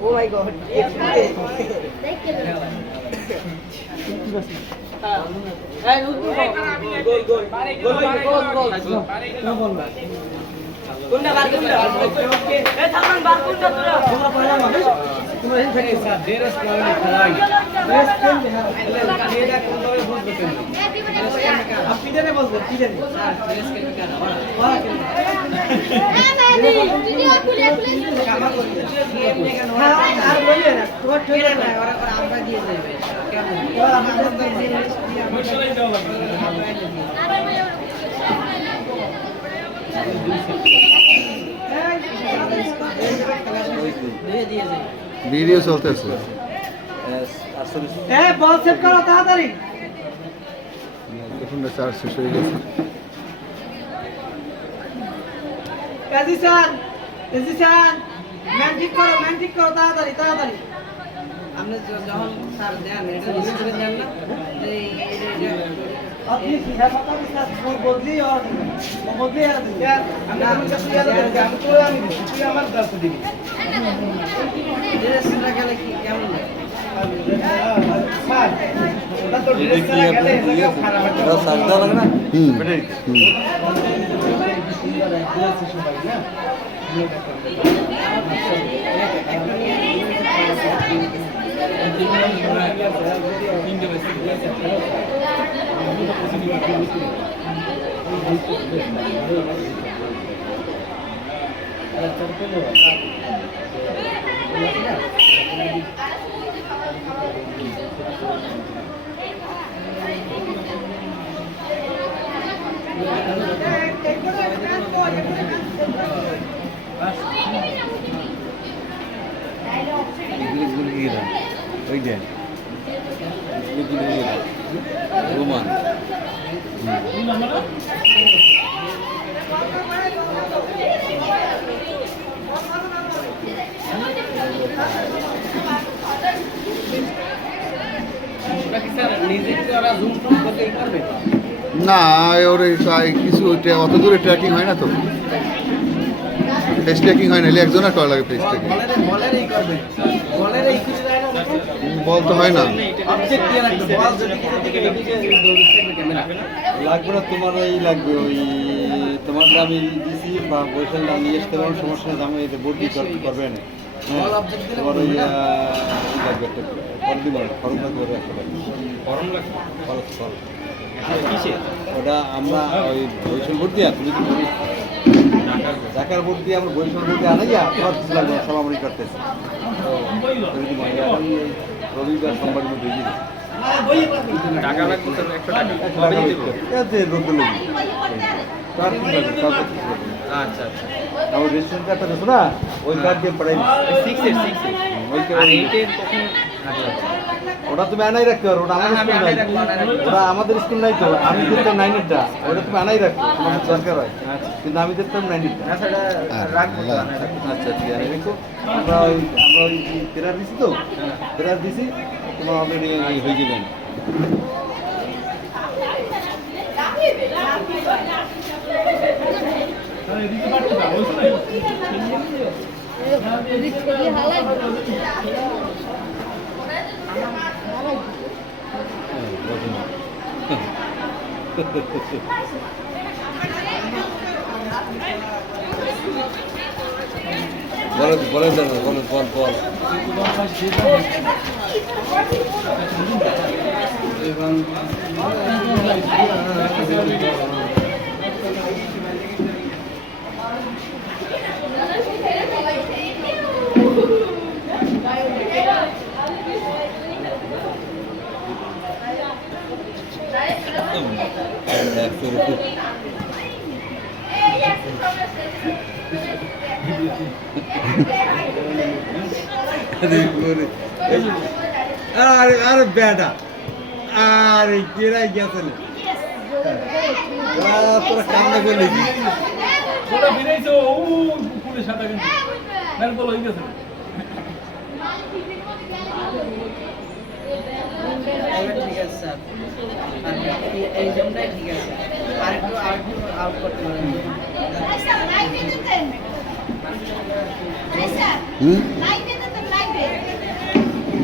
Oh my God. Kunda bar kunda. Thaman bar kunda tura. Tumra pahla mane. Tumra hin thake sir. Deras quality khalai. Deras change hai. Deras kunda mein bahut betul. Ab kidane bol bol kidane. Sir deras ke kana wala. Wala ke. Na video khule khule. Kama kori. Eમને কেন? হ্যাঁ আর বলিয়ে না। তোমার ঠিক না ওরা আমরা দিয়ে দেবে। কেন? ওরা আমাদের দিয়ে মশলাই দেওয়া লাগবে। ভিডিও চলতেছে। বল সেট করো তাড়াতাড়ি। এখন চার্জ শেষ হয়ে গেছে। এজিসান ম্যাজিক করো তাড়াতাড়ি তাড়াতাড়ি। আপনি যখন স্যার দেন এটা লিস্ট করে দেন না এই আপনি সিধা কথা স্যার বদলি আর বদলি আর यार আমি কাছে याद করতে আমি তো আমি তুই আমার দাস দিবি ড্রেস না গেলে কি কেমন লাগে স্যার ওটা তো ড্রেস না গেলে এটা খারাপ হবে এটা সাদা লাগে না বেটা ড্রেস সবাই না ওই দেন রোমান না ওর কিছু অত দূরে ট্র্যাকিং হয় না তো ফেস ট্র্যাকিং হয় না একজনের করা লাগে ফেস ট্র্যাকিং বল তো হয় না লাগবে না তোমার ওই লাগবে ওই তোমার আমি দিছি বা বৈশাল নিয়ে আসতে পারো সমস্যা আমি বোর্ড করবে না তোমার ওই লাগবে একটা ফর্ম লাগবে ফর্ম লাগবে ওটা আমরা ওই বৈশাল বোর্ড দিয়ে তুমি ঢাকার বোর্ড দিয়ে আমরা বৈশাল বোর্ড দিয়ে আনাইয়া তোমার কিছু লাগবে সব আমরাই করতেছি রবিবার সোমবার মধ্যে দিয়ে টাকা লাগবে 100 টাকা আচ্ছা আচ্ছা আমার রেশন কার্ডটা দেখো না ওই কার্ড দিয়ে পড়াই 6 এর ওই তখন ওটা তুমি আনাই রাখতে পারো ওটা আমাদের স্কুল নাই ওটা আমাদের স্কুল নাই তো আমি দিতাম 9 এরটা ওটা তুমি আনাই রাখো তোমার দরকার হয় কিন্তু আমি দিতাম 9 এরটা আচ্ছা ঠিক আছে দেখো আমরা ওই ফেরার দিছি তো ফেরার দিছি তোমার অলরেডি হয়ে যাবেন বলে দেন বল আরে বেটা আরে কেরাই গেছে তোরা কান্না করলে কি ওটা ফিরেছে ও পুরো সাদা কিন্তু মেল বল হয়ে গেছে ঠিক আছে স্যার এই জমটাই ঠিক আছে আরেকটু আউট করতে পারেন স্যার 9 দিন